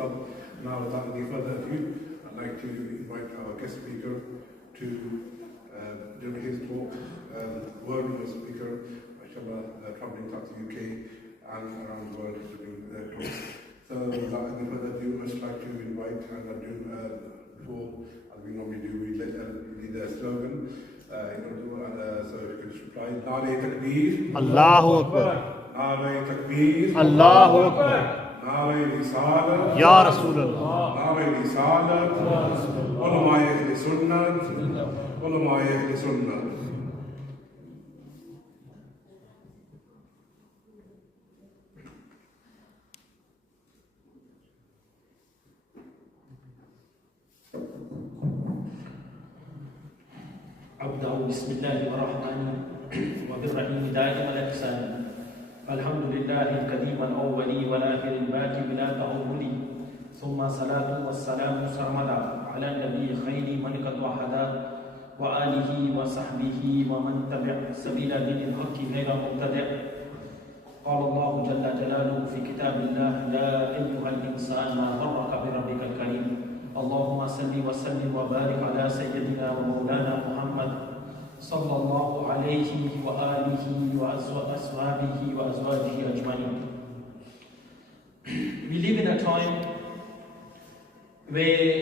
Now, without any further ado, I'd like to invite our guest speaker to do his talk. World speaker, mashallah, traveling throughout the UK and around the world to do their talk. So, without any further ado, I'd like to invite before, as we normally do, we lead their slogan. So if you could just reply, Nare Takbir, Allahu Akbar, Nare Takbir, Allahu Akbar, Nare Risalat, Ya Rasulullah, Nare Risalat, Ulama Ahl Sunnah, Ulama Ahl Sunnah. أبدأ بسم الله الرحمن وبالرحيم دائما الإحسان الحمد لله القديم الأول والآخر الباقي بلا تأول ثم صلاة والسلام سرمدا على النبي خير من قد وحدا وآله وصحبه ومن تبع سبيل دين الحق غير مبتدع قال الله جل جلاله في كتاب الله يا أيها الإنسان ما غرك بربك الكريم اللهم صل وسلم وبارك على سيدنا ومولانا محمد صلى الله عليه وآله وأصحابه وأزواجه أجمعين. We live in a time where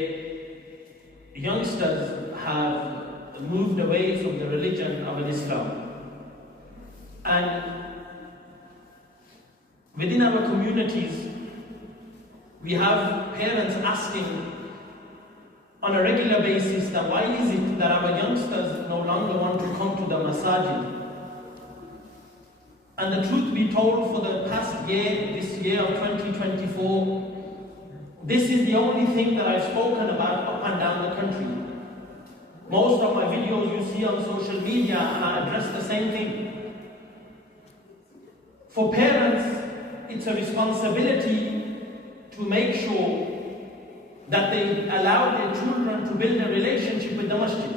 youngsters have moved away from the religion of Islam, and within our communities we have parents asking on a regular basis that why is it that our youngsters no longer want to come to the masajid? And the truth be told, for the past year, this year of 2024, this is the only thing that I've spoken about up and down the country. Most of my videos you see on social media, and I address the same thing. For parents, it's a responsibility to make sure that they allow their children to build a relationship with the masjid.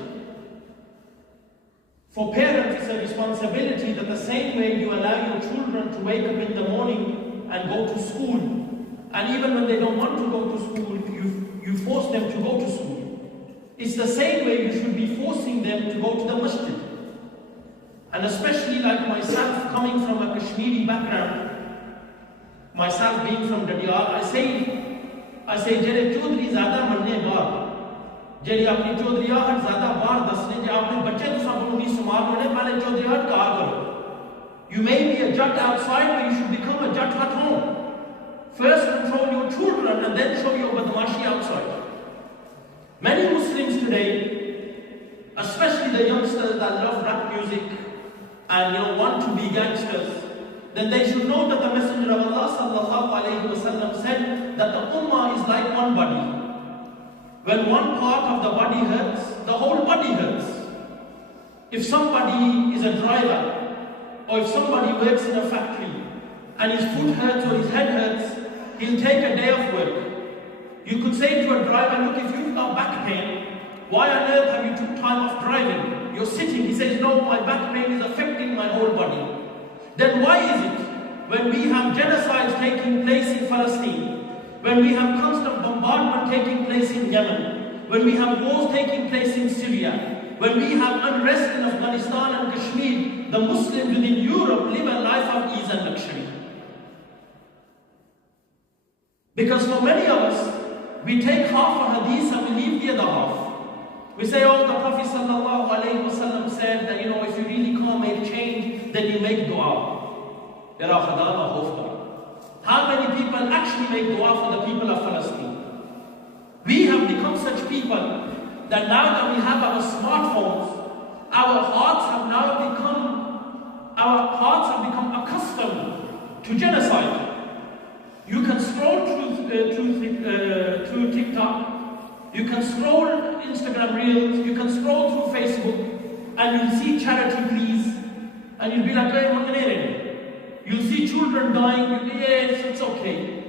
For parents, it's a responsibility that the same way you allow your children to wake up in the morning and go to school, and even when they don't want to go to school, you force them to go to school. It's the same way you should be forcing them to go to the masjid. And especially like myself, coming from a Kashmiri background, myself being from Dadiyal, I say jere chaudhry zyada manne baad jeri apni chaudhriyat zyada baad dasne je apne bacche to sab ko nahi sumar hone pehle chaudhriyat kaha karo. You may be a jat outside, but you should become a jat at home. First control your children and then show your badmashi outside. Many Muslims today, especially the youngsters that love rap music and want to be gangsters, then they should know that the Messenger of Allah sallallahu alayhi wa sallam said that the ummah is like one body. When one part of the body hurts, the whole body hurts. If somebody is a driver, or if somebody works in a factory, and his foot hurts or his head hurts, he'll take a day off work. You could say to a driver, look, if you've got back pain, why on earth have you took time off driving? You're sitting. He says, no, my back pain is affecting my whole body. Then why is it when we have genocides taking place in Palestine, when we have constant bombardment taking place in Yemen, when we have wars taking place in Syria, when we have unrest in Afghanistan and Kashmir, the Muslims within Europe live a life of ease and luxury? Because for many of us, we take half a hadith and we leave the other half. We say, oh, the Prophet sallallahu alayhi wa sallam said that, if you really can't make change, then you make dua. How many people actually make dua for the people of Palestine? We have become such people that now that we have our smartphones, our hearts have become accustomed to genocide. You can scroll through TikTok, you can scroll Instagram Reels, you can scroll through Facebook, and you'll see charity please, and you'll be like, hey, you'll see children dying, yes, it's okay.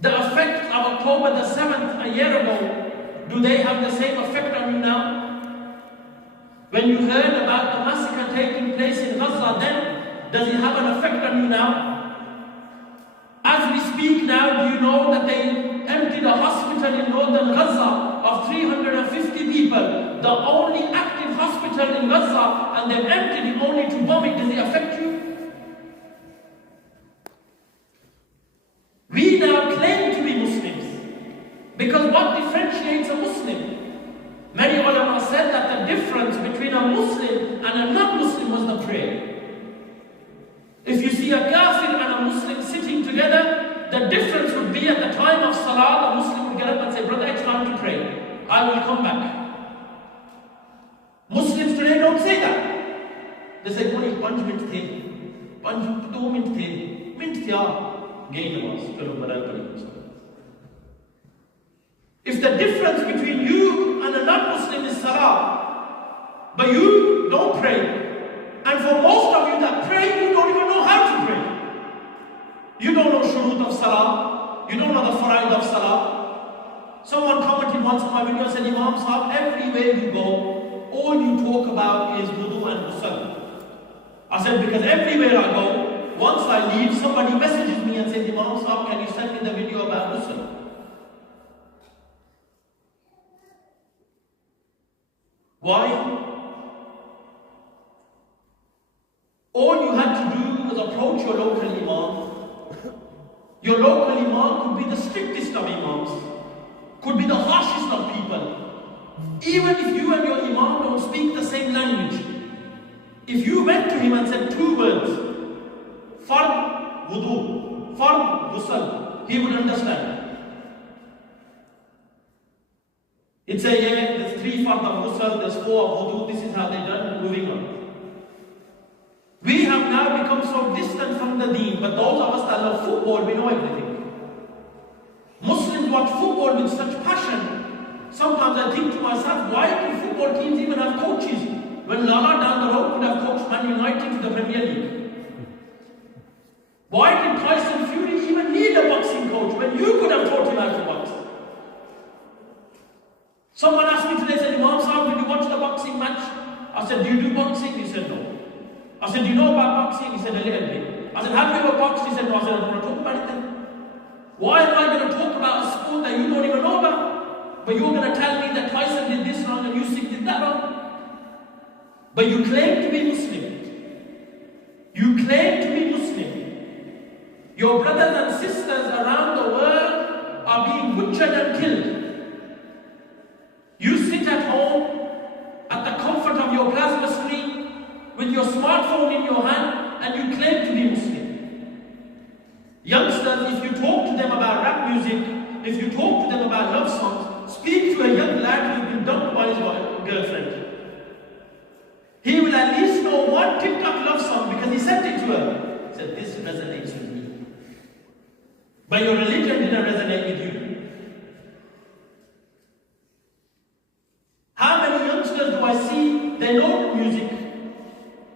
The effect of October the 7th a year ago, do they have the same effect on you now? When you heard about the massacre taking place in Gaza then, does it have an effect on you now? As we speak now, do you you know that they emptied a hospital in northern Gaza of 350 people, the only active hospital in Gaza, and they've emptied it only to bomb it? Does it affect you? We now claim to be Muslims, because what differentiates a Muslim? Many ulama said that the difference between a Muslim and a non-Muslim was the prayer. If you see a kafir and a Muslim sitting together, the difference would be at the time of salah, the Muslim would get up and say, brother, it's time to pray. I will come back. Muslims today don't say that. They say, only 5 minutes the, 2 minutes the, minutes the, gain namaz. If the difference between you and a non-Muslim is salah, but you don't pray, and for most of you that pray, you don't even know how to pray. You don't know shurut of salah, you don't know the faraid of salah. Someone commented once on my video and said, Imam Sahib, everywhere you go, all you talk about is wudu and ghusl. I said, because everywhere I go, once I leave, somebody messages me and says, Imam Sahib, can you send me the video about ghusl? Why? All you had to do was approach your local imam. Your local imam could be the strictest of imams, could be the harshest of people. Even if you and your imam don't speak the same language, if you went to him and said 2 words, fard wudu, fard ghusl, he would understand. He'd say, yeah, there's 3 fard of ghusl, there's 4 of wudu, this is how they're done, moving on. We have now become so distant from the deen, but those of us that love football, we know everything. Muslims watch football with such passion. Sometimes I think to myself, why do football teams even have coaches? When Lala down the road could have coached Man United to the Premier League. Why did Tyson Fury even need a boxing coach when you could have taught him how to box? Someone asked me today, said, Imam Sahib, did you watch the boxing match? I said, do you do boxing? He said, no. I said, do you know about boxing? He said, a little bit. I said, have you ever boxed? He said, no. I said, I don't want to talk about it then. Why am I going to talk about a sport that you don't even know about? But you're going to tell me that Tyson did this wrong and Usyk did that wrong? But you claim to be Muslim. You claim to be Muslim. Your brothers and sisters around the world are being butchered and killed. You sit at home at the comfort of your plasma screen with your smartphone in your hand and you claim to be Muslim. Youngsters, if you talk to them about rap music, if you talk to them about love songs, speak to a young lad who's been dumped by his girlfriend. He will at least know one TikTok love song because he sent it to her. He said, this resonates with me. But your religion didn't resonate with you. How many youngsters do I see, they know music?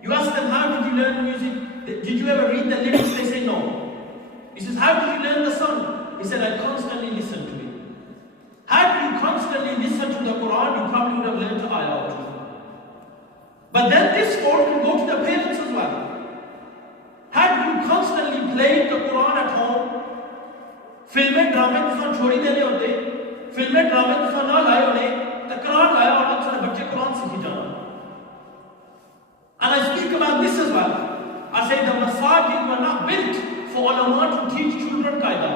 You ask them, how did you learn music? Did you ever read the lyrics? They say no. He says, how did you learn the song? He said, I constantly listen to it. How do you constantly listen to the Quran? You probably would have learned the ayah or two. But then this fault can go to the parents as well. How do you constantly play the Quran at home? Filmed drama जिसमें छोड़ी देने होते, filmed drama जिसमें ना लाए होने, the Quran लाया और आप सारे बच्चे Quran सीखी जाना. And I speak about this as well. I say the masajid were not built for ulama to teach children qaida.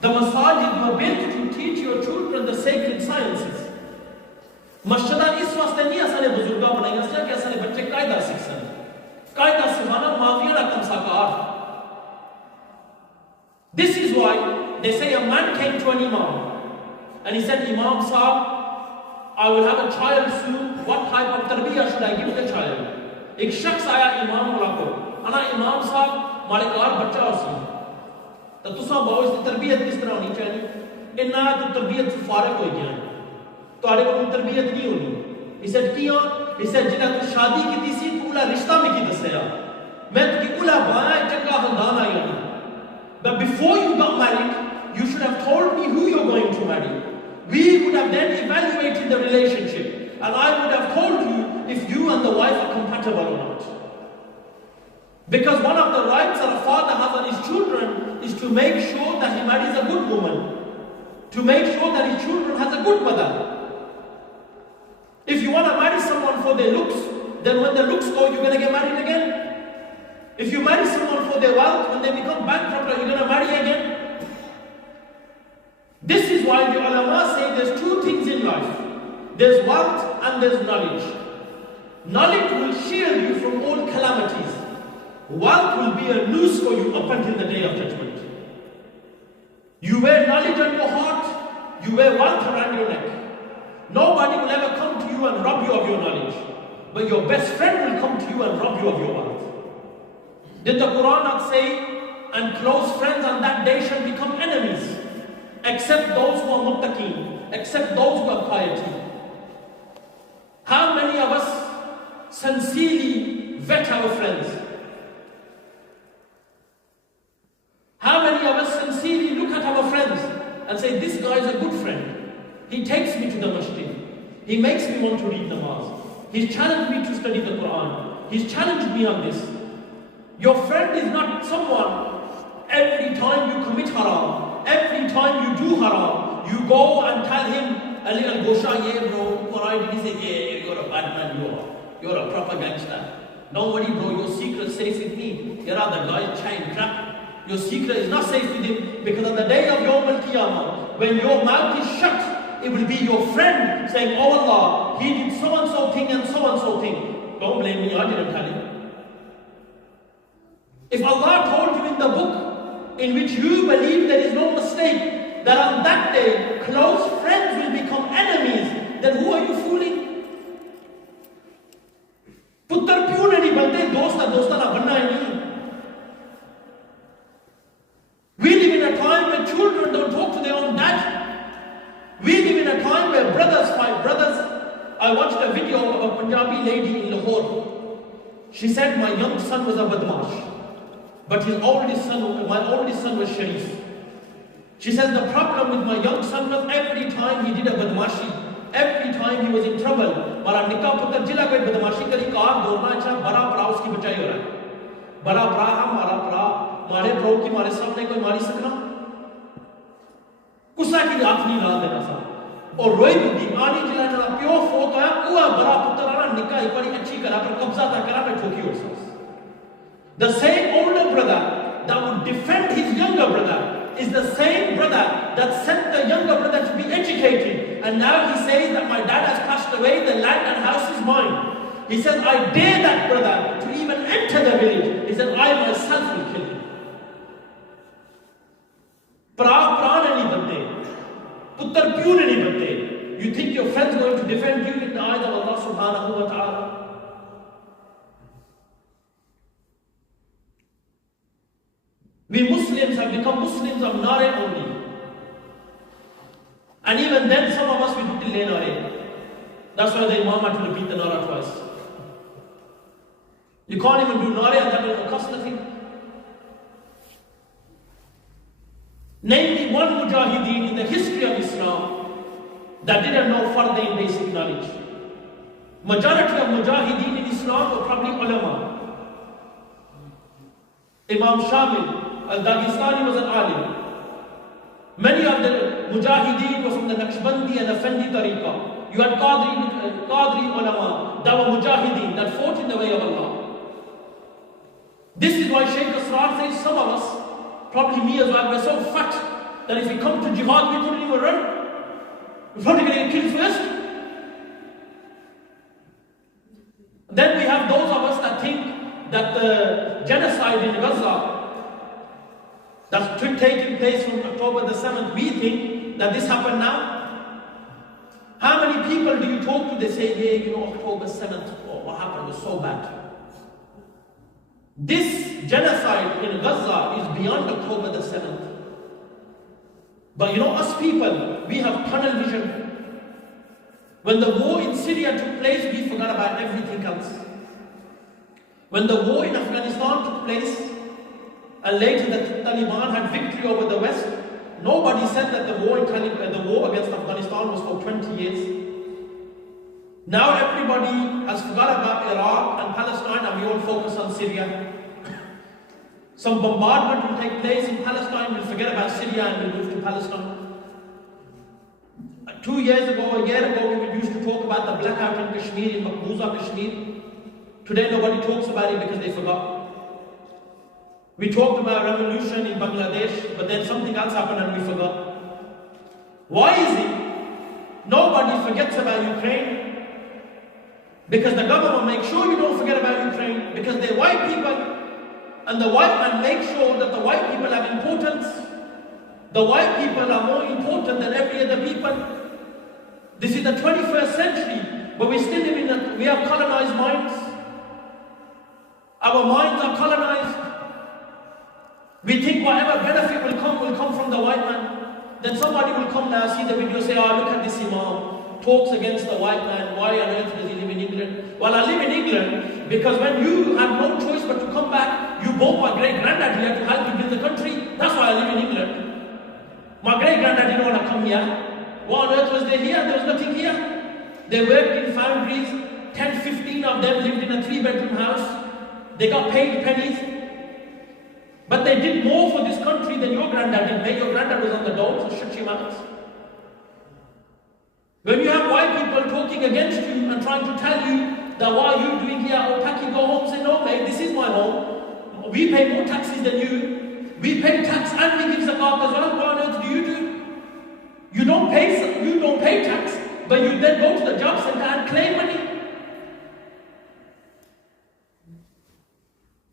The masajid were built to teach your children the sacred sciences. Masjidan is वास्ते नहीं असाने बुजुर्गा बनाएंगे इसलिए कि असाने बच्चे कायदा सीख सकें. कायदा सिखाना माफिया ना कम साकार. This is why they say a man came to an imam and he said, Imam Sahib, I will have a child soon. What type of tarbiyah should I give the child? एक शख्स आया इमाम वाला को, अना इमाम साहब हमारे घर बच्चा उसी, तो तुसा बहुत इसकी तरबियत किस तरह होनी चाहिए? इन्ना तो तरबियत से फारिग हो गया, तो आरे को तरबियत नहीं होनी. He said किया, he said जिना तू शादी की थी सी, तू उला रिश्ता में की दसेया, मैं तो की उला बाया चंगा खानदान आया नहीं. But before you got married, you should have told me who you're going to marry. We would have then evaluated the relationship, and I would have told you if you and the wife are compatible or not. Because one of the rights that a father has on his children is to make sure that he marries a good woman, to make sure that his children has a good mother. If you want to marry someone for their looks, then when the looks go, you're going to get married again. If you marry someone for their wealth, when they become bankrupt, you're going to marry again. This is why the ulama say there's two things in life. There's wealth and there's knowledge. Knowledge will shield you from all calamities. Wealth will be a noose for you up until the day of judgment. You wear knowledge on your heart, you wear wealth around your neck. Nobody will ever come to you and rob you of your knowledge. But your best friend will come to you and rob you of your wealth. Did the Quran not say, and close friends on that day shall become enemies, except those who are muttaqeen, except those who have piety? How many of us sincerely vet our friends? How many of us sincerely look at our friends and say, this guy is a good friend. He takes me to the masjid. He makes me want to read Namaaz. He's challenged me to study the Quran. He's challenged me on this. Your friend is not someone, every time you commit haram, every time you do haram, you go and tell him a little gosha, yeah bro, Quran, he say, yeah, you're a bad man, you're a proper gangster. Don't worry bro, your secret is safe with me. You're the guy chain trap. Your secret is not safe with him, because on the day of Yawm al-Qiyamah, when your mouth is shut, it will be your friend saying, oh Allah, he did so and so thing and so and so thing. Don't blame me, I didn't tell him. If Allah told you in the book in which you believe there is no mistake, that on that day close friends will become enemies, then who are you fooling? Puttar pyu nahi bante, dosta na banna hai nahi. We live in a time where children don't talk to their own dad. We live in a time where brothers fight brothers. I watched a video of a Punjabi lady in Lahore. She said, my young son was a badmash, but my oldest son was Sharif. She says, the problem with my young son was every time he did a badmashi, every time he was in trouble, mara nikah putar jila koi badmashi kari car dorna acha bada pra uski bachai ho raha hai. Bada pra hamara pra मारे pro की मारे सामने कोई मारी सकना, गुस्सा की रात नहीं रात देना सा और रोई बुद्धि आनी जिला ना प्यो फोत है कुआ बड़ा पुत्र आना निकाह एक बड़ी अच्छी करा पर कब्जा था करा पे ठोकी हो सास. The same older brother that would defend his younger brother is the same brother that sent the younger brother to be educated, and now he says that my dad has passed away, the land and house is mine. He says, I dare that brother to even enter the village. He said, I myself will kill him. You think your friend's going to defend you in the eyes of Allah subhanahu wa ta'ala? We Muslims have become Muslims of Nare only. And even then some of us we do delay Nare. That's why the Imam had to repeat the Nara twice. You can't even do Nare and that will cost nothing. Name me one mujahideen in the history of Islam that didn't know FARZAN basic knowledge. Majority of mujahideen in Islam were probably ulama. Imam Shamil al-Dagestani was an alim. Many of the mujahideen were from the Naqshbandi and Effendi tariqa. You had Qadri ulama that were mujahideen that fought in the way of Allah. This is why Shaykh Asrar says some of us, probably me as well, we're so fat that if we come to jihad we couldn't even run. We're probably going to get killed first. Then we have those of us that think that the genocide in Gaza that's taking place from October the 7th, we think that this happened now. How many people do you talk to? They say, yeah, you know, October 7th, oh, what happened was so bad. This genocide in Gaza is beyond October the 7th. But you know, us people, we have tunnel vision. When the war in Syria took place, we forgot about everything else. When the war in Afghanistan took place, and later the Taliban had victory over the West, nobody said that the war against Afghanistan was for 20 years. Now everybody has forgot about Iraq and Palestine, and we all focus on Syria. Some bombardment will take place in Palestine, we'll forget about Syria and we'll move to Palestine. 2 years ago, a year ago, we used to talk about the blackout in Kashmir, in Maqbooza, Kashmir. Today nobody talks about it because they forgot. We talked about revolution in Bangladesh, but then something else happened and we forgot. Why is it nobody forgets about Ukraine? Because the government makes sure you don't forget about Ukraine, because they're white people, and the white man makes sure that the white people have importance. The white people are more important than every other people. This is the 21st century, but we still live in we have colonized minds. Our minds are colonized. We think whatever benefit will come from the white man. Then somebody will come now, see the video, say, oh, look at this Imam, talks against the white man. Why on earth does he live in England? Well, I live in England because when you had no choice but to come back, you bought my great-granddad here to help you build the country. That's why I live in England. My great-granddad didn't want to come here. What on earth was there here? There was nothing here. They worked in foundries. 10, 15 of them lived in a 3-bedroom house. They got paid pennies. But they did more for this country than your granddad did. Maybe your granddad was on the dole, so shut your mouths. When you have white people talking against you and trying to tell you that what are you doing here, oh, pack you go home, say, no, mate, this is my home. We pay more taxes than you. We pay tax and we give zakat as well. What on earth do you do? You don't pay tax, but you then go to the job center and claim money.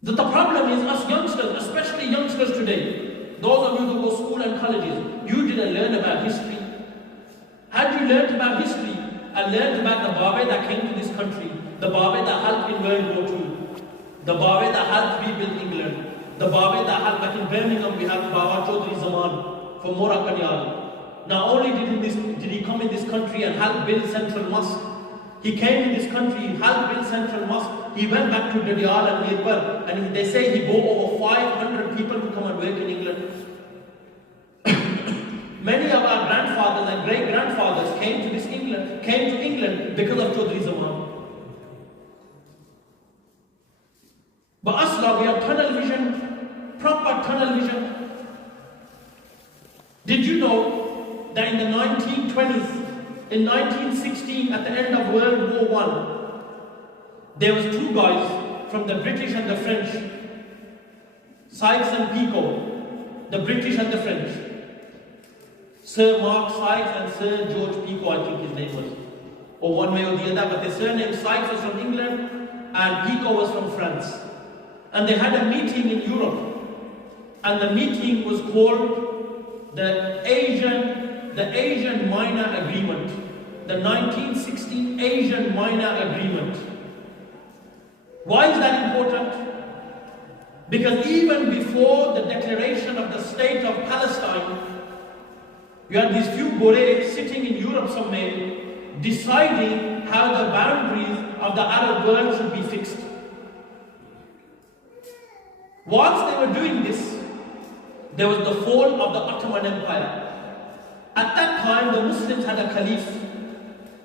The problem is us youngsters, especially youngsters today, those of you who go to school and colleges, you didn't learn about history. Had you learned about history and learned about the Babe that came to this country, the Babe that helped in World War II, the Babe that helped rebuild England, the Babe that helped back in Birmingham, we have Baba Chaudhry Zaman from Mora Kanyal. Not only did he come in this country and help build Central Mosque, he came in this country, he helped build Central Mosque, he went back to Dadial and Mirpur, and they say he brought over 500 people to come and work in England. Many of our grandfathers and great-grandfathers came to England because of Chaudhry Zaman. But us now, we have tunnel vision, proper tunnel vision. Did you know that in the 1920s, in 1916, at the end of World War I, there was 2 guys from the British and the French, Sykes and Picot, the British and the French. Sir Mark Sykes and Sir George Picot, I think his name was, or one way or the other, but the surname Sykes was from England and Picot was from France. And they had a meeting in Europe, and the meeting was called the Asian Minor Agreement, the 1916 Asian Minor Agreement. Why is that important? Because even before the declaration of the state of Palestine, you had these few Borees sitting in Europe somewhere, deciding how the boundaries of the Arab world should be fixed. Whilst they were doing this, there was the fall of the Ottoman Empire. At that time, the Muslims had a caliph.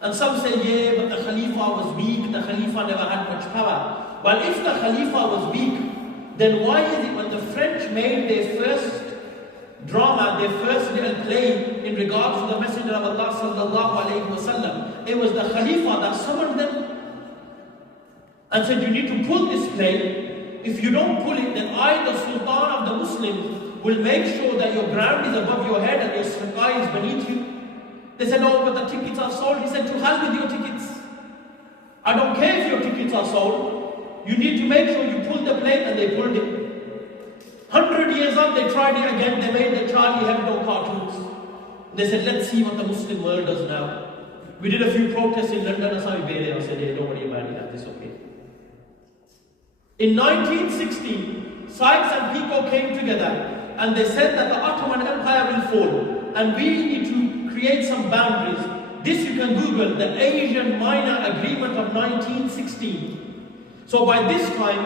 And some say, yeah, but the Khalifa was weak, the Khalifa never had much power. Well, if the Khalifa was weak, then why is it when the French made their first drama, their first little play in regards to the Messenger of Allah sallallahu alayhi wa sallam, it was the Khalifa that summoned them and said, you need to pull this play. If you don't pull it, then I, the Sultan of the Muslims, will make sure that your ground is above your head and your sky is beneath you. They said, oh, but the tickets are sold. He said, to hell with your tickets. I don't care if your tickets are sold. You need to make sure you pull the plate, and they pulled it. 100 years on, they tried it again. They made the Charlie Hebdo cartoons. They said, let's see what the Muslim world does now. We did a few protests in London. I said, hey, don't worry about it. This okay. In 1916, Sykes and Picot came together and they said that the Ottoman Empire will fall and we need to create some boundaries. This you can Google, the Asian Minor Agreement of 1916. So by this time,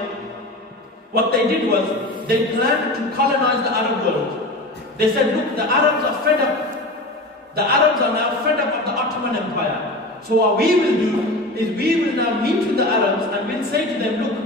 what they did was, they planned to colonize the Arab world. They said, look, the Arabs are fed up. The Arabs are now fed up of the Ottoman Empire. So what we will do is we will now meet with the Arabs and we'll say to them, look,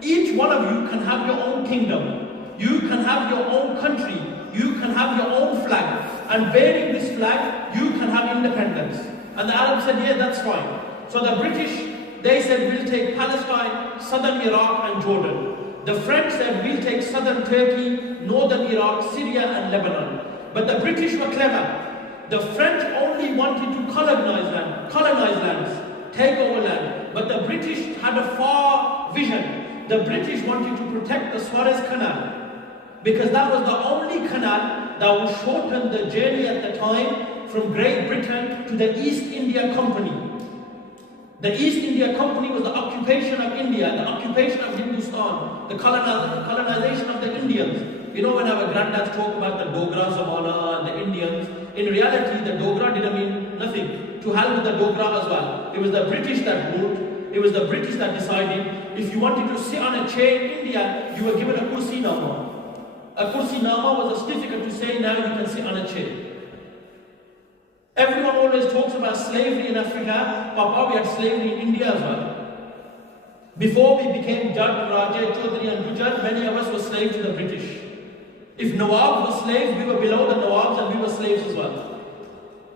each one of you can have your own kingdom. you can have your own country, you can have your own flag, and bearing this flag, you can have independence. And the Arabs said, yeah, that's fine. So the British, they said, we'll take Palestine, southern Iraq and Jordan. The French said, we'll take southern Turkey, northern Iraq, Syria and Lebanon. But the British were clever. The French only wanted to colonize lands, take over land. But the British had a far vision. The British wanted to protect the Suez Canal, because that was the only canal that would shorten the journey at the time from Great Britain to the East India Company. The East India Company was the occupation of India, the occupation of Hindustan, the colonization of the Indians. You know, when our granddads talk about the Dogra Zamana and the Indians, in reality the Dogra didn't mean nothing. To hell with the Dogra as well. It was the British that ruled. It was the British that decided if you wanted to sit on a chair in India, you were given a kursi nama. A kursi nama was a certificate to say now you can sit on a chair. Everyone always talks about slavery in Africa. Papa, we had slavery in India as well. Before we became Jad, Raja, Chaudhary and Gujar, many of us were slaves to the British. If Nawab was slaves, we were below the Nawabs and we were slaves as well.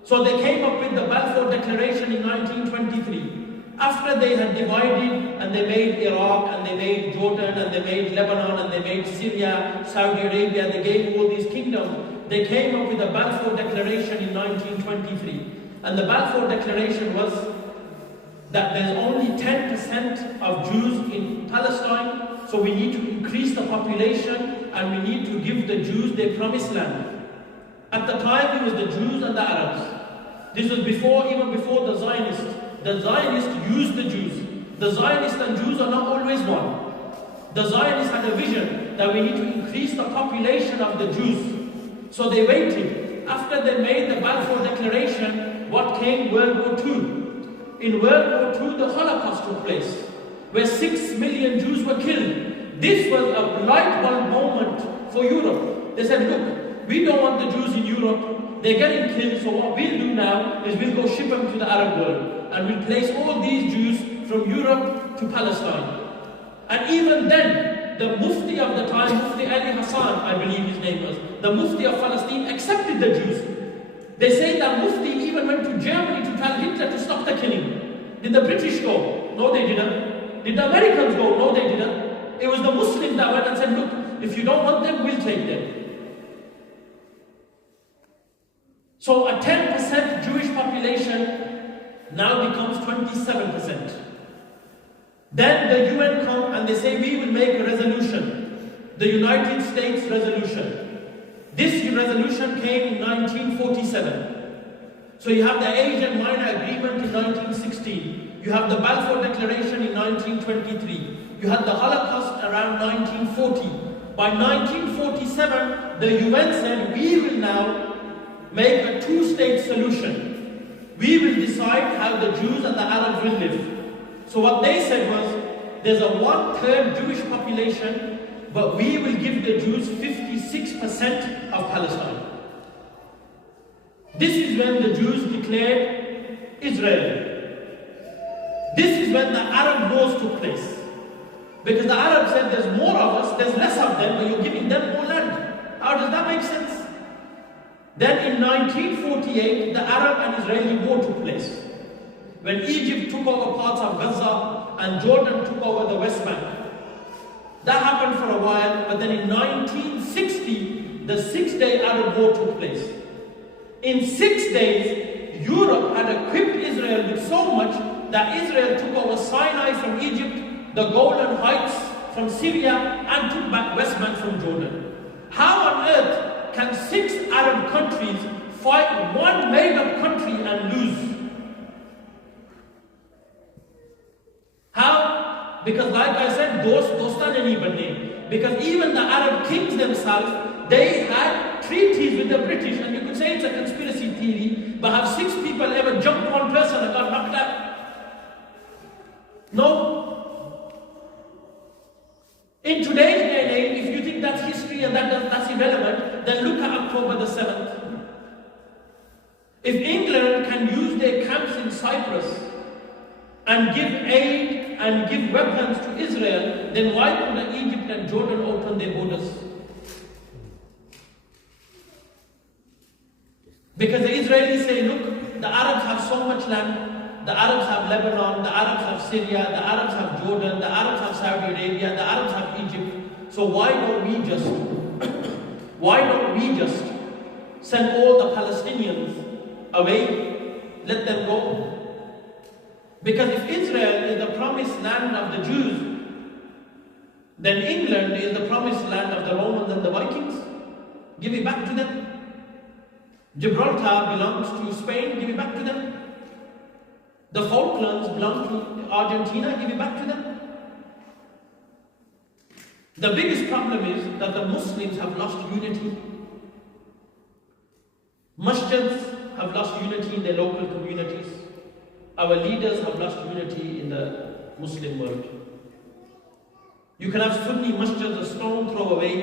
So they came up with the Balfour Declaration in 1923. After they had divided and they made Iraq and they made Jordan and they made Lebanon and they made Syria, Saudi Arabia, they gave all these kingdoms. They came up with the Balfour Declaration in 1923. And the Balfour Declaration was that there's only 10% of Jews in Palestine, so we need to increase the population and we need to give the Jews their promised land. At the time it was the Jews and the Arabs. This was even before the Zionists. The Zionists used the Jews. The Zionists and Jews are not always one. The Zionists had a vision that we need to increase the population of the Jews. So they waited. After they made the Balfour Declaration, what came? World War II. In World War II, the Holocaust took place, where 6 million Jews were killed. This was a light bulb moment for Europe. They said, look, we don't want the Jews in Europe. They're getting killed, so what we'll do now is we'll go ship them to the Arab world. And we'll place all these Jews from Europe to Palestine. And even then, the Mufti of the time, Mufti Ali Hassan, I believe his name was, the Mufti of Palestine accepted the Jews. They say that Mufti even went to Germany to tell Hitler to stop the killing. Did the British go? No, they didn't. Did the Americans go? No, they didn't. It was the Muslims that went and said, look, if you don't want them, we'll take them. So a 10% Jewish population now becomes 27%. Then the UN come and they say, we will make a resolution. The United States resolution. This resolution came in 1947. So you have the Asian Minor Agreement in 1916. You have the Balfour Declaration in 1923. You had the Holocaust around 1940. By 1947, the UN said, we will now make a two-state solution. We will decide how the Jews and the Arabs will live. So what they said was, there's a 1/3 Jewish population, but we will give the Jews 56% of Palestine. This is when the Jews declared Israel. This is when the Arab wars took place. Because the Arabs said, there's more of us, there's less of them, but you're giving them more land. How does that make sense? Then in 1948, the Arab and Israeli war took place. When Egypt took over parts of Gaza and Jordan took over the West Bank. That happened for a while, but then in 1960, the 6-day Arab war took place. In 6 days, Europe had equipped Israel with so much that Israel took over Sinai from Egypt, the Golan Heights from Syria, and took back West Bank from Jordan. How on earth can 6 Arab countries fight one made-up country and lose? How? Because like I said, dostan nahi bane. Because even the Arab kings themselves, they had treaties with the British, and you could say it's a conspiracy theory, but have 6 people ever jumped one person and got knocked out? No. In today's day and age, if you think that's history and that's irrelevant, then look at October the 7th. If England can use their camps in Cyprus and give aid and give weapons to Israel, then why couldn't Egypt and Jordan open their borders? Because the Israelis say, look, the Arabs have so much land. The Arabs have Lebanon, the Arabs have Syria, the Arabs have Jordan, the Arabs have Saudi Arabia, the Arabs have Egypt. So why don't we just send all the Palestinians away, let them go? Because if Israel is the promised land of the Jews, then England is the promised land of the Romans and the Vikings. Give it back to them. Gibraltar belongs to Spain, give it back to them. The Falklands belong to Argentina, give it back to them. The biggest problem is that the Muslims have lost unity. Masjids have lost unity in their local communities. Our leaders have lost unity in the Muslim world. You can have Sunni masjids a stone throw away,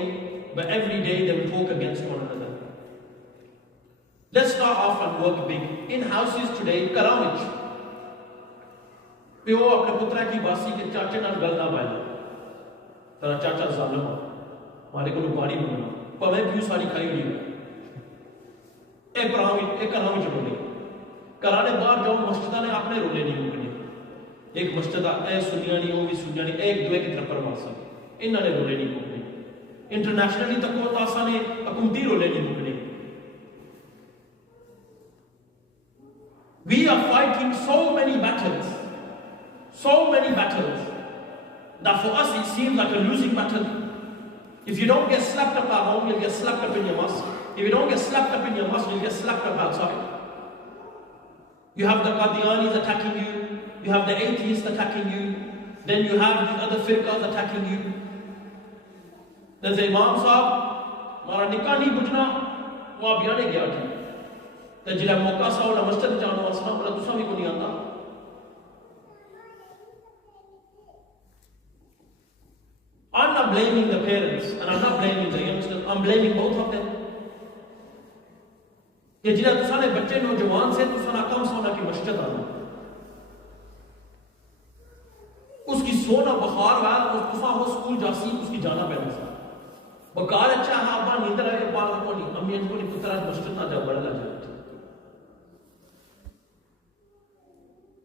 but every day they will talk against one another. Let's start off and work big. In houses today, Karamich. प्यो अपने पुत्रा की बासी के चाचे नाल गल ना पाए तेरा चाचा जालिम मारे को गाड़ी बनाना पवे प्यू सारी खाई हुई है ए कराम विच बोले कराने बाहर जाओ मस्जिदां ने अपने रोले नहीं मुकने एक मस्जिद ए सुनिया नहीं वो भी सुनिया नहीं एक दूसरे की तरफ मार सके इन्हां ने रोले नहीं मुकने इंटरनेशनली तक वो तासा ने हुकूमती रोले नहीं मुकने We are fighting so many battles that for us it seems like a losing battle. If you don't get slapped up at home, you'll get slapped up in your mosque. If you don't get slapped up in your mosque, you'll get slapped up outside. You have the Qadianis attacking you, you have the atheists attacking you, then you have the other firqas attacking you. Then the Imam Sahab, Mara nikah nahi bujna, wo abiyane gaya thi. Then jila mauka sa ola masjid jana wasna, ola dusra bhi ko nahi aata. I'm not blaming the parents and I'm not blaming the youngsters, I'm blaming both of them. ये जिला तुसाने बच्चे नौजवान से तुसाना कम सोना की मस्जिद आना उसकी सोना बुखार वाल उस तुसा हो स्कूल जासी उसकी जाना पैदा सा बकार अच्छा हाँ अब्बा नींद रहे बाल को नहीं अम्मी को नहीं पुत्रा मस्जिद ना जा बड़ा जा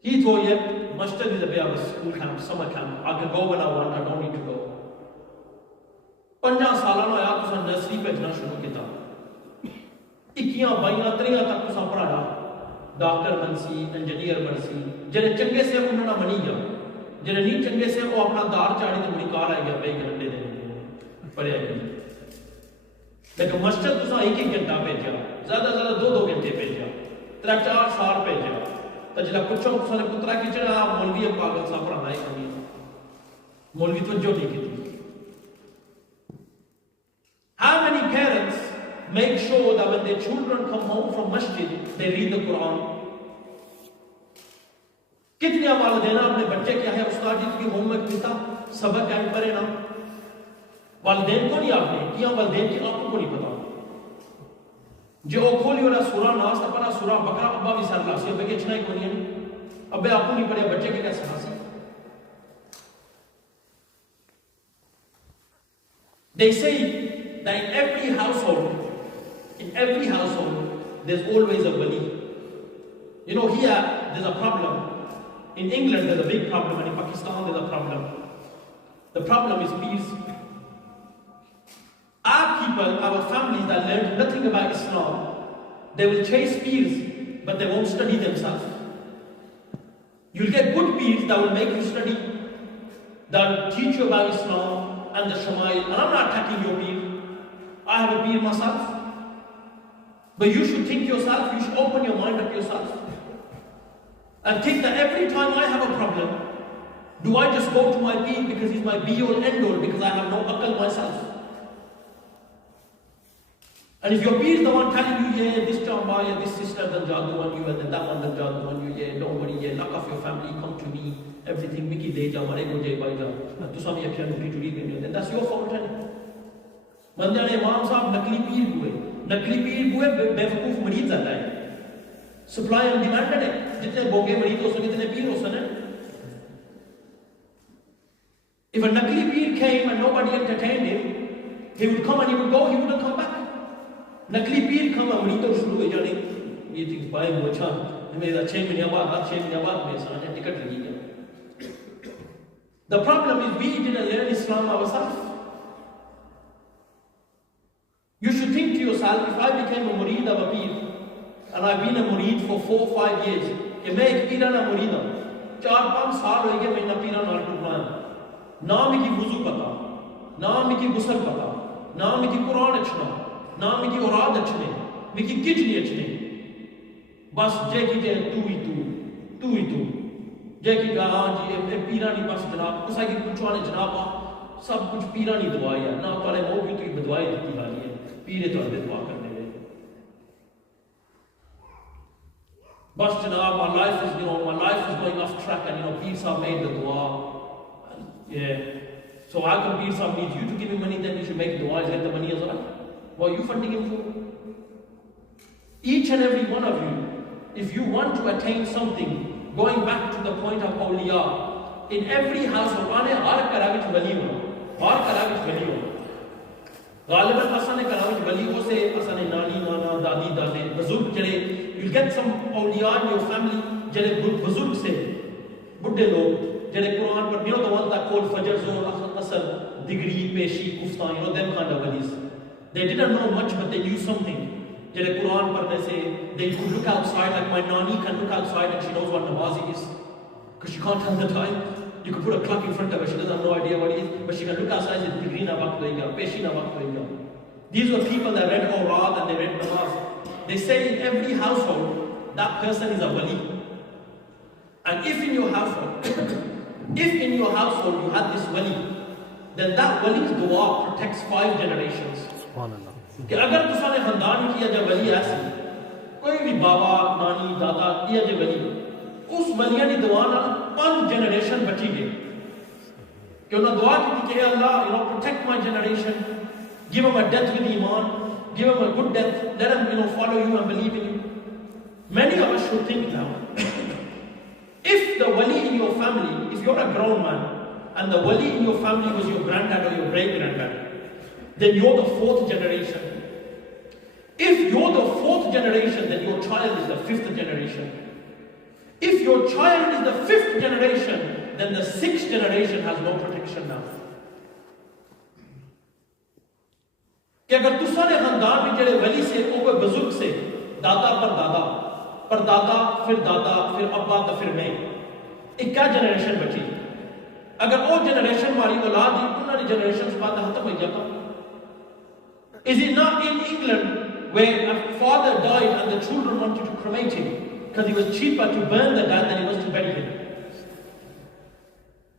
He told you masjid is a bit of a school camp, summer camp. I can go when I want, I don't need to go. 5 साल होया तुसा नर्सरी भेजना शुरू किया 21 22 23 तक तुसा पढ़ाया डॉक्टर बनसी इंजीनियर बनसी जेने चंगे से उन्होंने मनी गया जेने नहीं चंगे से वो अपना दार चाड़ी तो मुड़ी कार आ गया भाई घंटे दे पढ़िया लेकिन मस्जिद तुसा एक घंटा भेजा ज्यादा 2 घंटे भेजा 3-4 साल भेजा तो जिला पूछो तुसा पुत्रा की चढ़ा मौलवी पागल सा पढ़ाना है कमी मौलवी तो जो नहीं की How many parents make sure that when their children come home from masjid, they read the Quran? कितने वालिदैन अपने बच्चे क्या है उस्ताद जी की होमवर्क किया सबक ऐड करे ना वालिदैन को नहीं आपने किया वालिदैन की आपको को नहीं पता जो खोली वाला सूरा नास था पढ़ा सूरा बकरा अब्बा भी सर लासी अब्बे के इतना ही को नहीं अब्बे आपको नहीं पढ़े बच्चे के कैसे हासिल They say that in every household, there's always a wali. You know, here there's a problem. In England there's a big problem, and in Pakistan there's a problem. The problem is peace. Our people, our families that learn nothing about Islam, they will chase peers, but they won't study themselves. You'll get good peers that will make you study, that will teach you about Islam and the Shama'il. And I'm not attacking your peer. I have a peer myself. But you should think yourself, you should open your mind up yourself. And think that every time I have a problem, do I just go to my peer because he's my be-all end-all because I have no aql myself? And if your peer is the one telling you, yeah, this jamba, yeah, this sister done jadoo on you, and then that one done jadoo on you, yeah, don't worry, yeah, knock off your family, come to me, everything, Mickey de ja, mare go jay bai ja, tu sami akhya nukri turi bhi, then that's your fault, right? बंदे ने इमाम साहब नकली पीर हुए बेवकूफ मरीज आता है सप्लाई एंड डिमांड है जितने बोगे मरीज हो सके जितने पीर हो सके If a nakli peer came and nobody entertained him, he would come and he would go, he wouldn't come back. Nakli peer come and murito shuru ho jane ये things buying वो अच्छा हमें 6 महीने बाद 6 महीने बाद में सारे टिकट लगी गया. The problem is we didn't learn Islam ourselves. You should think to yourself, if I became a murid of a peer, and I've been a murid for 4 or 5 years, कि मैं एक पीरा ना मुरीद हूँ, 4-5 साल हो गए मैं ना पीरा ना टुकड़ा ना मिकी वुज़ू पता, ना मिकी गुस्ल पता, ना मिकी कुरान अच्छना, ना मिकी औराद अच्छने, मिकी किच नहीं अच्छने, बस जय की जय तू ही तू, जय की हाँ जी ये पीरा नहीं बस जनाब, उस आगे पूछवाने जनाब सब कुछ पीरा नहीं दुआ है, ना पाले वो भी तो बदवाई देती हाली है, पीरे तो अंदर दुआ करने में. But Janab, my life is going off track, and Peer Sahib made the dua. And, yeah. So how come Peer Sahib needs you to give him money, then you should make dua and get the money as well? What are you funding him for? Each and every one of you, if you want to attain something, going back to the point of awliya, in every household, har karavich wali ho. Galiban asane karavich wali ho se asane nani, nana, dadi, dade, bazurg jare. You'll get some awliya in your family, jare bazurg se, buddhe log, jare Quran par, the ones that called Fajr, Zohr, Asr, Digri, Peshi, Kuftan, them kind of walis. They didn't know much, but they knew something. Jare Quran par say, they could look outside, like my nani can look outside and she knows what Namaaz is. Because she can't tell the time. You could put a clock in front of her, she doesn't have no idea what it is, but she can look outside and say, Digri na waqt hoega, Peshi na waqt hoega. These were people that read Awrad and they read Namaaz. They say in every household, that person is a wali. And if in your household, you had this wali, then that wali's dua protects 5 generations. कि अगर तुसाने खानदान किया जब वली ऐसी, कोई भी बाबा, नानी, दादा किया जब वली, उस वलिया की दुआ ना 5 जनरेशन बची गए. कि उन्होंने दुआ की कि अल्लाह, protect my generation, give them a death with iman, give them a good death, let them follow you and believe in you. Many of us should think now, if the wali in your family, if you're a grown man, and the wali in your family was your granddad or your great-granddad, then you're the 4th generation. If you're the 4th generation, then your child is the 5th generation. If your child is the 5th generation, then the 6th generation has no protection now. कि अगर तुसाने खानदान में जड़े वली से कोई बुजुर्ग से दादा पर दादा फिर अब्बा तो फिर मैं, एक क्या जनरेशन बची? अगर वो जनरेशन हमारी औलाद ही उन्होंने जनरेशन बाद खत्म हो जाता. Is it not in England where a father died and the children wanted to cremate him because it was cheaper to burn the dad than it was to bury him?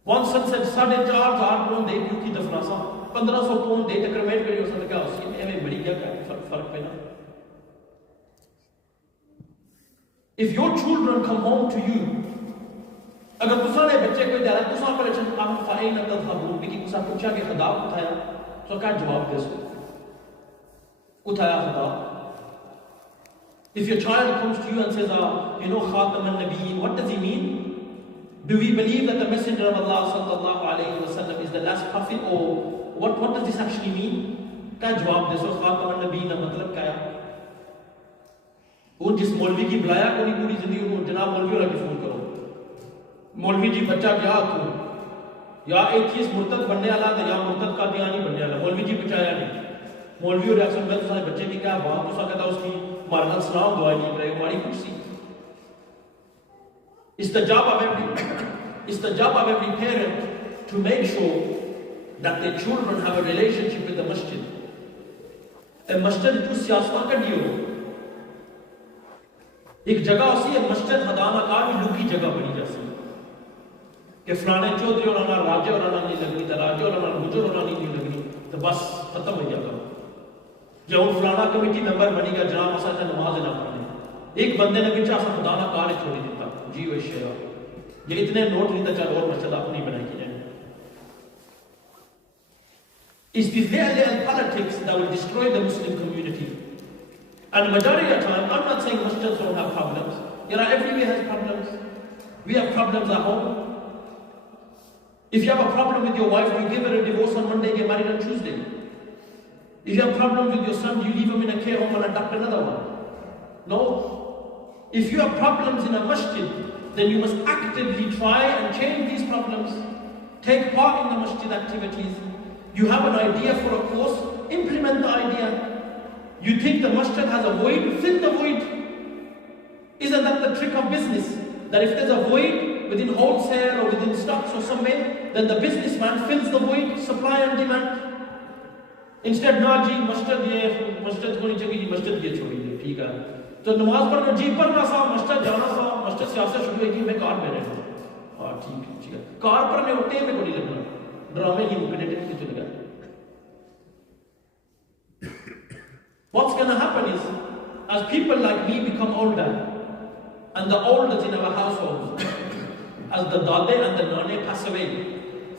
One son said, 4,500 pound दे क्योंकि दफनासा 1500 pound दे cremate करियो उसने कहा उसकी एवं बड़ी क्या फर्क पैना. If your children come home to you, अगर तुसाने बच्चे कोई दादा तुसा परेशान आप फाइन तदहबून बिकी तुसा पूछा कि खुदा उठाया तो क्या जवाब दे सो उठाया खुदा. If your child comes to you and says Khatam al-Nabiyyin, what does he mean? Do we believe that the Messenger of Allah sallallahu alayhi wa sallam is the last prophet, or what does this actually mean? क्या जवाब दे सो खातम नबी का मतलब क्या है? वो जिस मौलवी की बुलाया कोई पूरी जिंदगी उनको जनाब मौलवी वाला की फोन करो, मौलवी जी बच्चा क्या तू या एथियस्ट मुर्तद बनने वाला था या मुर्तद कादियानी बनने वाला, मौलवी जी बचाया नहीं. मौलवी और रियासत में सारे बच्चे की क्या बात तुसा कहता उसकी मारना सलाम दुआ नहीं करे हमारी कुर्सी. It's the job of every parent to make sure that their children have a relationship with the masjid. A masjid जो सियासत का नहीं हो, एक जगह उसी है masjid हदाना कार भी लुकी जगह बनी जैसी कि फलाने चौधरी और ना राजे और ना नहीं लगनी तो राजे और ना गुजर और नहीं लगनी तो बस खत्म हो जाएगा. जब फलाना कमेटी मेंबर बनेगा जनाब मसा नमाज ना पढ़ने, एक बंदे ने बिचा सा खुदाना कार छोड़ देता जी वो शेरा ये इतने नोट नहीं था चल और मस्जिद अपनी बनाई की जाए. It's these little politics that will destroy the Muslim community. And majority of the time, I'm not saying Muslims don't have problems. Everywhere has problems. We have problems at home. If you have a problem with your wife, you give her a divorce on Monday, get married on Tuesday. If you have problems with your son, you leave him in a care home and adopt another one. No. If you have problems in a masjid, then you must actively try and change these problems. Take part in the masjid activities. You have an idea for a course, implement the idea. You think the masjid has a void, fill the void. Isn't that the trick of business? That if there's a void within wholesale or within stocks or somewhere, then the businessman fills the void, supply and demand. Instead, na ji, masjid honi chahiye, masjid ye chhodi, theek hai. तो नमाज पढ़ना जी पढ़ना सा मस्जिद जाना सा मस्जिद सियासत शुरू होगी मैं कार में रहना हाँ ठीक है कार पढ़ने उठे में को नहीं लगना ड्रामे ही मुकने टिक चल गया What's going to happen is as people like me become older and the elders in our households as the dade and the nane pass away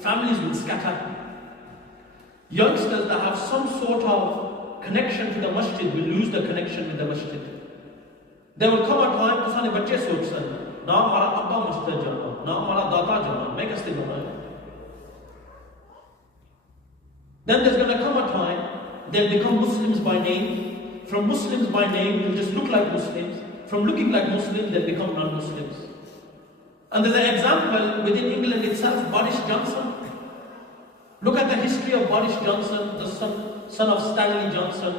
families will scatter youngsters that have some sort of connection to the masjid will lose the connection with the masjid. There will come a time to sane bacche sochsan na hamara abba masjid jana na hamara dada jana main kaise jana then there's going to come a time they'll become Muslims by name. From Muslims by name they'll just look like Muslims. From looking like Muslims they'll become non-Muslims. And there's an example within England itself, Boris Johnson. Look at the history of Boris Johnson, the son of Stanley Johnson,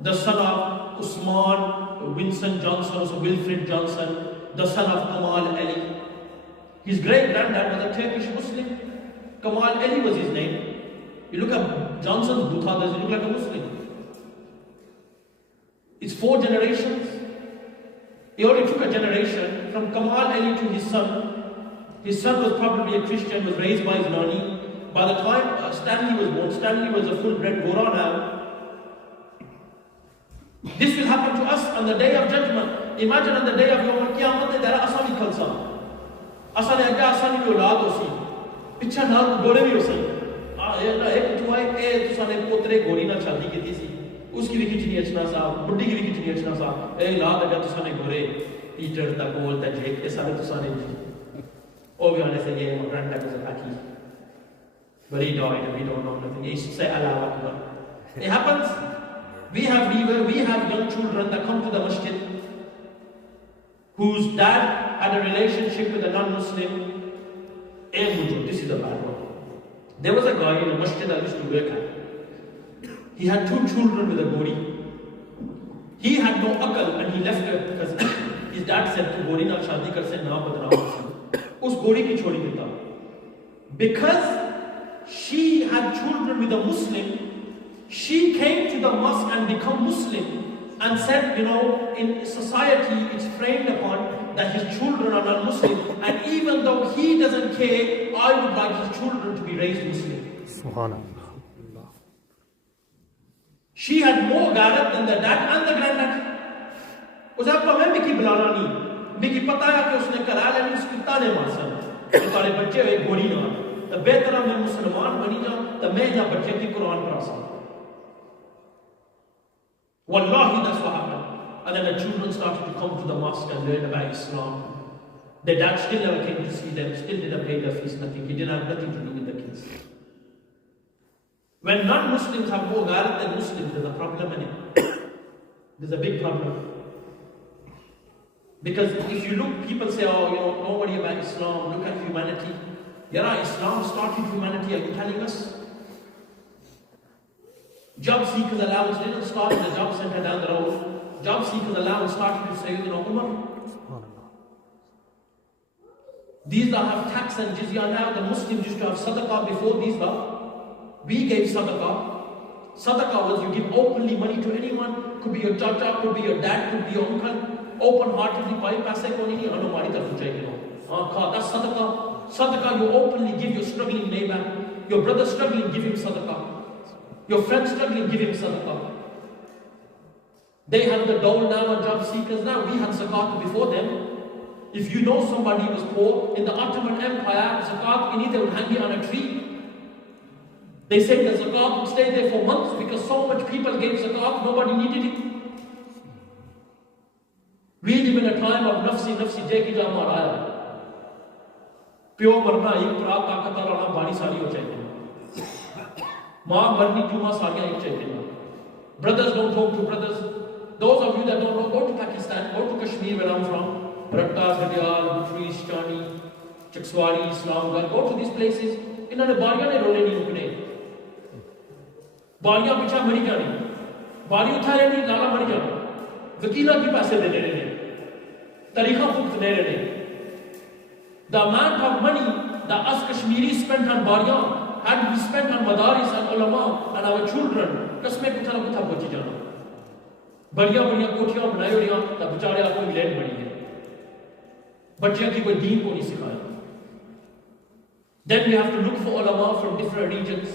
the son of Usman Winston Johnson, so Wilfred Johnson, the son of Kamal Ali. His great-granddad was a Turkish Muslim. Kamal Ali was his name. You look at Johnson's Butha, does he look like a Muslim? It's 4 generations. He only took a generation from Kamal Ali to his son. His son was probably a Christian, was raised by his nani. By the time Stanley was born, Stanley was a full-bred Gora now. This will happen to us on the day of judgment. Imagine on the day of Yawm al-Qiyamah, there are asali khalsa. Asali agga asali ki aulad hosi. Pichha naal gole bhi hosi. Ek tuai e tusane potre gori na shadi kiti si. Uski vi kitni achna sa, buddi ki vi kitni achna sa. E aulad agga tusane gore. Peter ta Paul ta Jake ke sare tusane. Oh we aane se ye grand ta ki. But he died and we don't know nothing. He should say Allah Akbar. It happens. We have young children that come to the masjid whose dad had a relationship with a non-Muslim. This is a bad one. There was a guy in a masjid I used to work at. He had 2 children with a gori. He had no akal and he left her because his dad said to gori na shadi kar se na badnaam. Us gori ki chodi deta. Because she had children with a Muslim, she came to the mosque and become Muslim and said, in society it's framed upon that his children are not Muslim, and even though he doesn't care, I would like his children to be raised Muslim. Subhanallah. She had more garat than the dad and the granddad. Usse appa main Miki bulana nahi. Miki pata hai ki usne kara leni uske tane marsan. Tare bacche ek gori na. The better I am Musliman bani ja, the mehr ja bacche ki Quran padha sa. Wallahi, that's what happened. And then the children started to come to the mosque and learn about Islam. Their dad still never came to see them, still didn't pay their fees, nothing. He didn't have nothing to do with the kids. When non-Muslims have more gharat than Muslims, there's a problem in it. There's a big problem. Because if you look, people say, don't worry about Islam, look at humanity. Islam started humanity, are you telling us? Job seekers allowance didn't start in the job center down the road. Job seekers allowance started with Sayyidina Umar. These that have tax and jizya now, the Muslims used to have sadaqah before these that. We gave sadaqah. Sadaqah was you give openly money to anyone. Could be your chacha, could be your dad, could be your uncle. Open-heartedly, that's sadaqah. Sadaqah, you openly give your struggling neighbor. Your brother struggling, give him sadaqah. Your friend struggling, give him sadaqah. They have the dole now and job seekers now. We had zakat before them. If you know somebody was poor, in the Ottoman Empire, zakat, they would hang it on a tree. They said the zakat would stay there for months because so much people gave zakat, nobody needed it. We live in a time of nafsi, jai ki ja maraya. Pyo marna, ek pra takat rana, bani sari ho chahiye. Ma marni, 2 maas saariyan ek chahiye. Brothers don't talk to brothers. Those of you that don't know, go to Pakistan, go to Kashmir where I'm from, Ratta, Gadial, Butri, Shani, Chakswari, Islamgarh, go to these places. इन्होंने बारियां ने रोले नहीं उगने, बारियां पीछा मरी जानी, बारी उठा लेनी लाला मरी जाना, वकीला की पैसे देने रहने, तरीका फुक्त दे रहने. The amount of money that us Kashmiris spent on बारियां had we spent on madaris and ulama and our children, कसमें कुछ ना कुछ पहुंची जाना. बढ़िया बढ़िया कोठियां बनाई हुई हैं, तब बेचारे आपको मिलेन बड़ी है. बच्चियों की कोई दीन को नहीं सिखाया. Then we have to look for ulama from different regions.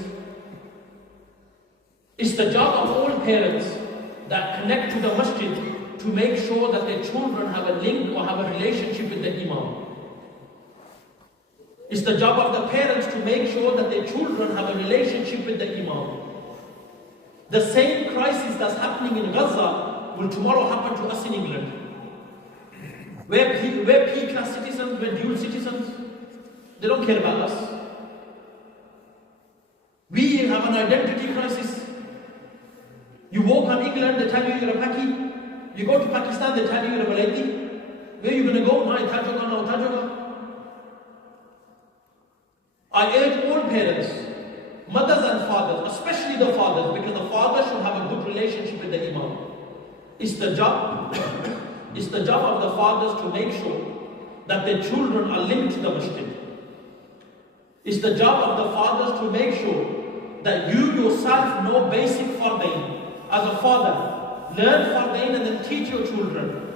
It's the job of all parents that connect to the masjid to make sure that their children have a link or have a relationship with the imam. It's the job of the parents to make sure that their children have a relationship with the imam. The same crisis that's happening in Gaza will tomorrow happen to us in England. We're P-class citizens, we're dual citizens. They don't care about us. We have an identity crisis. You walk on England, they tell you you're a Paki. You go to Pakistan, they tell you you're a Malaiti. Where are you going to go? No, Tajoga, no Tajoga. I urge all parents, mothers and fathers, especially the fathers, because the father should have a good relationship with the imam. It's the job of the fathers to make sure that their children are linked to the masjid. It's the job of the fathers to make sure that you yourself know basic fardain. As a father, learn fardain and then teach your children.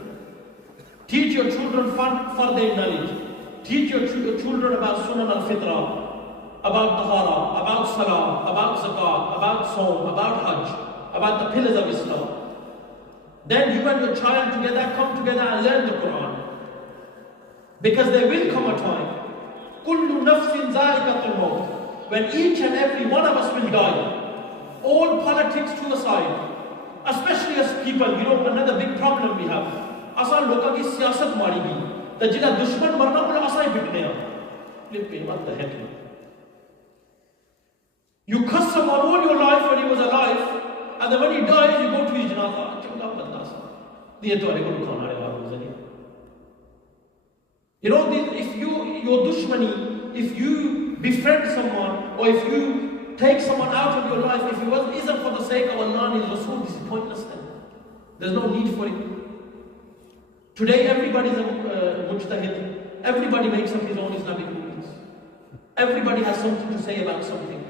Teach your children fardain knowledge. Teach your children about sunan al-fitrah, about tahara, about salah, about zakat, about saum, about hajj, about the pillars of Islam. Then you and your child together come together and learn the Quran. Because there will come a time Kullu nafsin za'iqatul maut, when each and every one of us will die. All politics to the side, especially as people, another big problem we have. Asa loka ki siyasat mari gi. The jila dushman marna bola asa hi bitne ya. What the heck? You cuss someone all your life when he was alive, and then when he dies, you go to his janaza. Chunga badna sa. Diye to aale ko khana hai waaro zani. If your dushmani, if you befriend someone, or if you take someone out of your life, if it isn't for the sake of Allah and His Rasul, this is pointless then. There's no need for it. Today everybody is a mujtahid. Everybody makes up his own Islamic rulings. Everybody has something to say about something.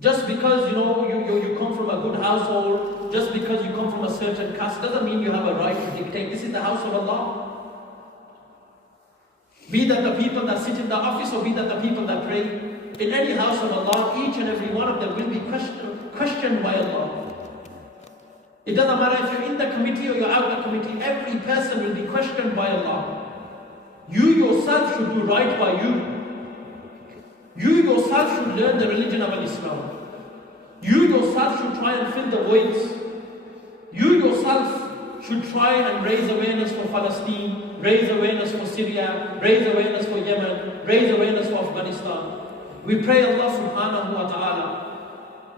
Just because you come from a good household, just because you come from a certain caste, doesn't mean you have a right to dictate. This is the house of Allah. Be that the people that sit in the office or be that the people that pray, in any house of Allah, each and every one of them will be questioned by Allah. It doesn't matter if you're in the committee or you're out of the committee, every person will be questioned by Allah. You yourself should do right by you. You yourself should learn the religion of Islam. You yourself should try and fill the voids. You yourself should try and raise awareness for Palestine, raise awareness for Syria, raise awareness for Yemen, raise awareness for Afghanistan. We pray Allah subhanahu wa ta'ala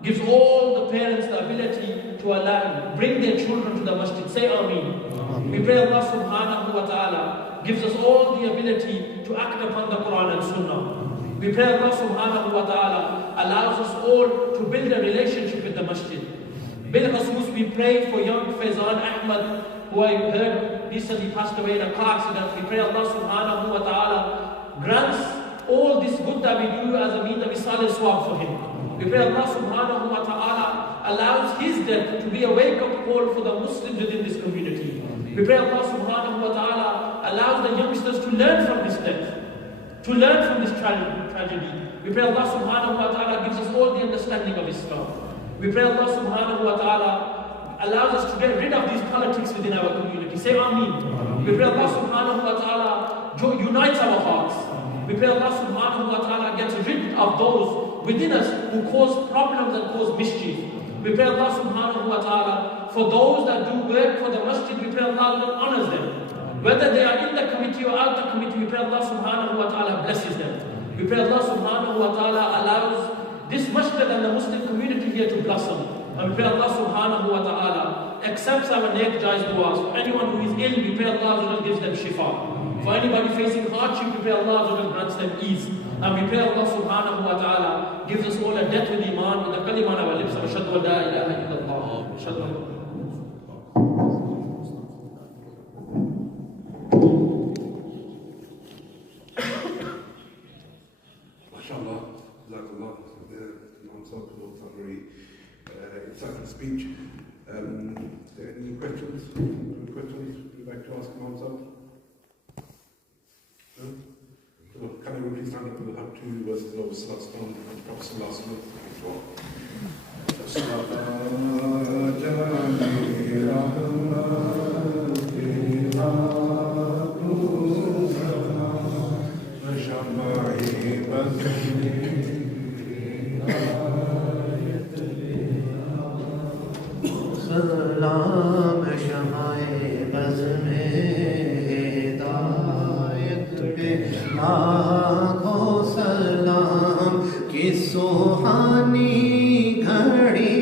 gives all the parents the ability to allow, bring their children to the masjid. Say Ameen. We pray Allah subhanahu wa ta'ala gives us all the ability to act upon the Quran and Sunnah. We pray Allah subhanahu wa ta'ala allows us all to build a relationship with the masjid. Bil Khusus, we pray for young FAIZAN Ahmad, who I heard recently passed away in a car accident. We pray Allah subhanahu wa ta'ala grants all this good that we do as a means of Isal Swab for him. We pray Allah subhanahu wa ta'ala allows his death to be a wake-up call for the Muslims within this community. We pray Allah subhanahu wa ta'ala allows the youngsters to learn from this death, to learn from this tragedy. We pray Allah subhanahu wa ta'ala gives us all the understanding of Islam. We pray Allah subhanahu wa ta'ala allows us to get rid of these politics within our community. Say Ameen. We pray Allah subhanahu wa ta'ala unites our hearts. We pray Allah subhanahu wa ta'ala gets rid of those within us who cause problems and cause mischief. We pray Allah subhanahu wa ta'ala for those that do work for the masjid. We pray Allah honors them. Whether they are in the committee or out the committee, we pray Allah subhanahu wa ta'ala blesses them. We pray Allah subhanahu wa ta'ala allows this masjid and the Muslim community here to blossom. And we pray Allah subhanahu wa ta'ala accepts our neck jais du'as. For anyone who is ill, we pray Allah gives them shifa. For anybody facing hardship, we pray Allah grants them ease. And we pray Allah subhanahu wa ta'ala gives us all a death with iman, with the kalima on our lips. Ashhadu an la ilaha illallah. Ashhadu an MashaAllah, Jazakallah, Imam Sahib, for a very insightful speech. Is there any questions? You'd like to ask Imam Sahib? No? So, can everybody stand up? We'll have 2 verses of Salat on the Prophet Sallallahu सलाम शमाए बज़्म-ए हिदायत पे लाखों सलाम कि सुहानी घड़ी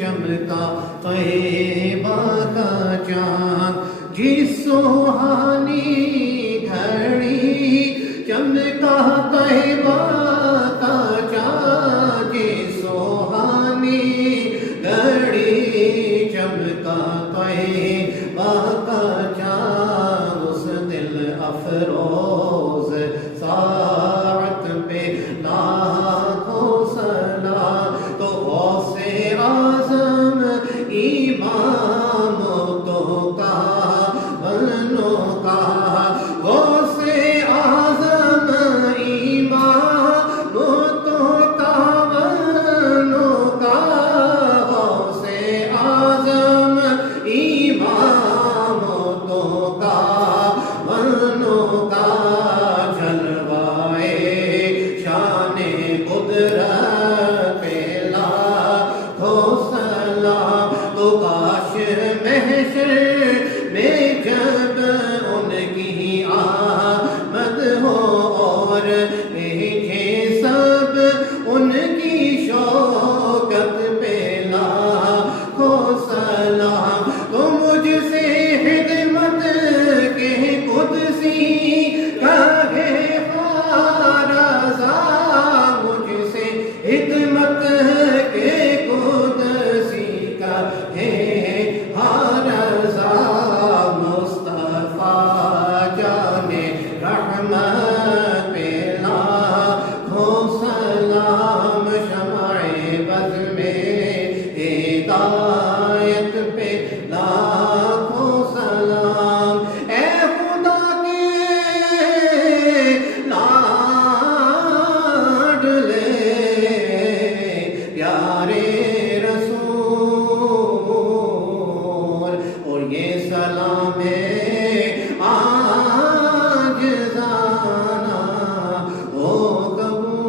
चमका तैयबा का चाँद जिस सुहानी घड़ी चमका तैयबा का चाँद जिस सुहानी घड़ी चमका तैयबा का चाँद उस दिल अफरोज साअत पे लाखों सलाम तो गौसे आज़म इमाम तो का बनो का गौसे आज़म इमाम तो का बनो का गौसे आज़म इमाम तो का बनो का जलवाए शाने कुदरत पे लाखों सलाम तो काश महशर में जब उनकी आमद हो और देखे सब उनकी शौकत पे लाखों सलाम तो मुझसे खिदमत के कुदसी कहे फारज़ा मुझसे खिदमत के कुदसी कहे फारज़ा मुस्तफ़ा जाने रहमत पे लाखों सलाम शमाए बज़्म-ए हिदायत पे लाखों सलाम ए खुदा के लाडले प्यारे रसूल और ये सलाम है आज जाना हो कबूल।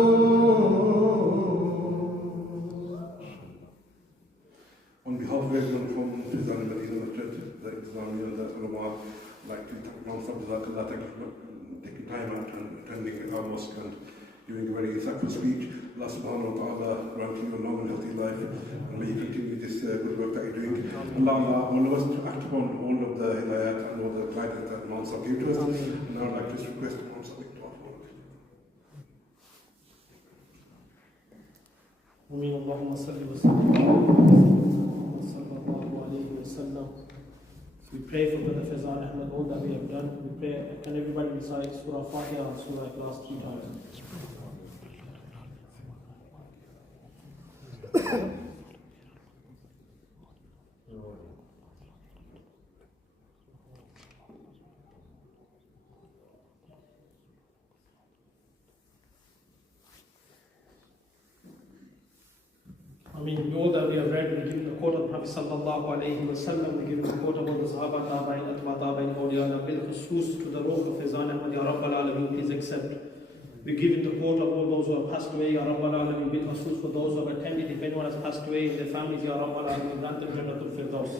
On behalf of everyone from FAIZAN and MADINA, the Jamia and the ulama, I'd like to thank Imam Sahib for taking time out and attending our mosque and giving a very insightful speech. Allah subhanahu wa ta'ala grant you a long and healthy life and may you continue this good work that you're doing. Allah will us to act upon all of the hidayat and all the guidance that Imam Sahib gave to us. And now I'd like to request Imam Sahib to offer. Ameen. Allahumma salli wa sallam. Sallallahu alayhi wa sallam. We pray for Brother FAIZAN Ahmed, all that we have done. We pray, can everybody recite Surah Fatiha and Surah Ikhlas 3 times? I mean, all that we have read, we give the quote of Prophet sallallahu alayhi wa sallam, we give the quote of all the Sahaba, Tabain, Atma Tabain, Awliya, bil khusus to the robe of FAIZAN Ahmed, Ya Rabbal Alameen, please accept. We give in the court of all those who have passed away, Ya Rabbal Alameen, bil khusus for those who have attended. If anyone has passed away in their families, Ya Rabbal Alameen, grant them Jannatul Firdaus.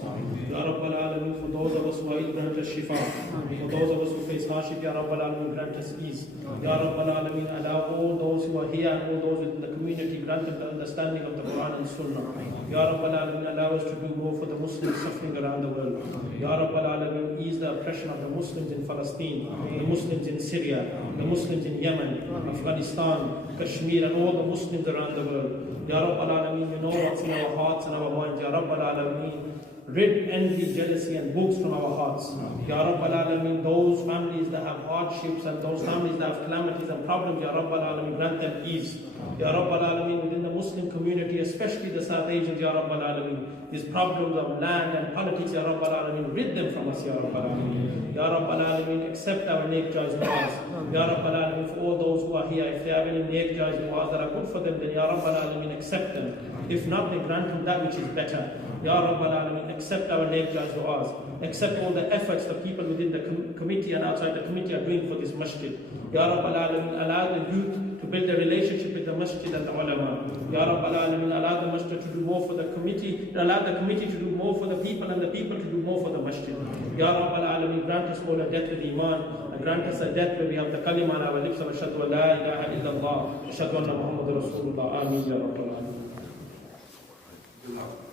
Ya Rabbal Alameen, for those of us who are ill, grant us shifa. For those of us who face hardship, Ya Rabbal Alameen, grant us ease. Ya Rabbal Alameen, allow all those who are here and all those within the community, grant them the understanding of the Quran and Sunnah. Ya Rabbal Alameen, allow us to do more for the Muslims suffering around the world. Ya Rabbal Alameen, ease the oppression of the Muslims in Palestine, the Muslims in Syria, the Muslims in Yemen, Afghanistan, Kashmir, and all the Muslims around the world. Ya Rabbal Alameen, you know what's in our hearts and our minds. Ya Rabbal Alameen, rid envy, jealousy and books from our hearts. Ya Rabbal Alameen, those families that have hardships and those families that have calamities and problems, Ya Rabbal Alameen, grant them ease. Ya Rabbal Alameen, within the Muslim community, especially the South Asians, Ya Rabbal Alameen, these problems of land and politics, Ya Rabbal Alameen, rid them from us, Ya Rabbal Alameen. Ya Rabbal Alameen, accept our neck judge du'as. Ya Rabbal Alameen, for all those who are here, if they have any neck judge du'as that are good for them, then Ya Rabbal Alameen, accept them. If not, they grant them that which is better. Ya Rabbal Alameen, accept our neck judge du'as. Accept all the efforts the people within the committee and outside the committee are doing for this masjid. Ya Rabbal Alameen, allow the youth to build a relationship with the masjid and the ulama. Ya Rabbal Alameen, allow the masjid to do more for the committee, allow the committee to do more for the people and the people to do more for the masjid. Ya Rabbal Alameen, grant us all a death with iman, and grant us a death where we have the kalima on our lips of ashhadu wa la ilaha illallah, ashhadu anna Muhammadur Rasulullah. Ameen Ya Rabbal Alameen.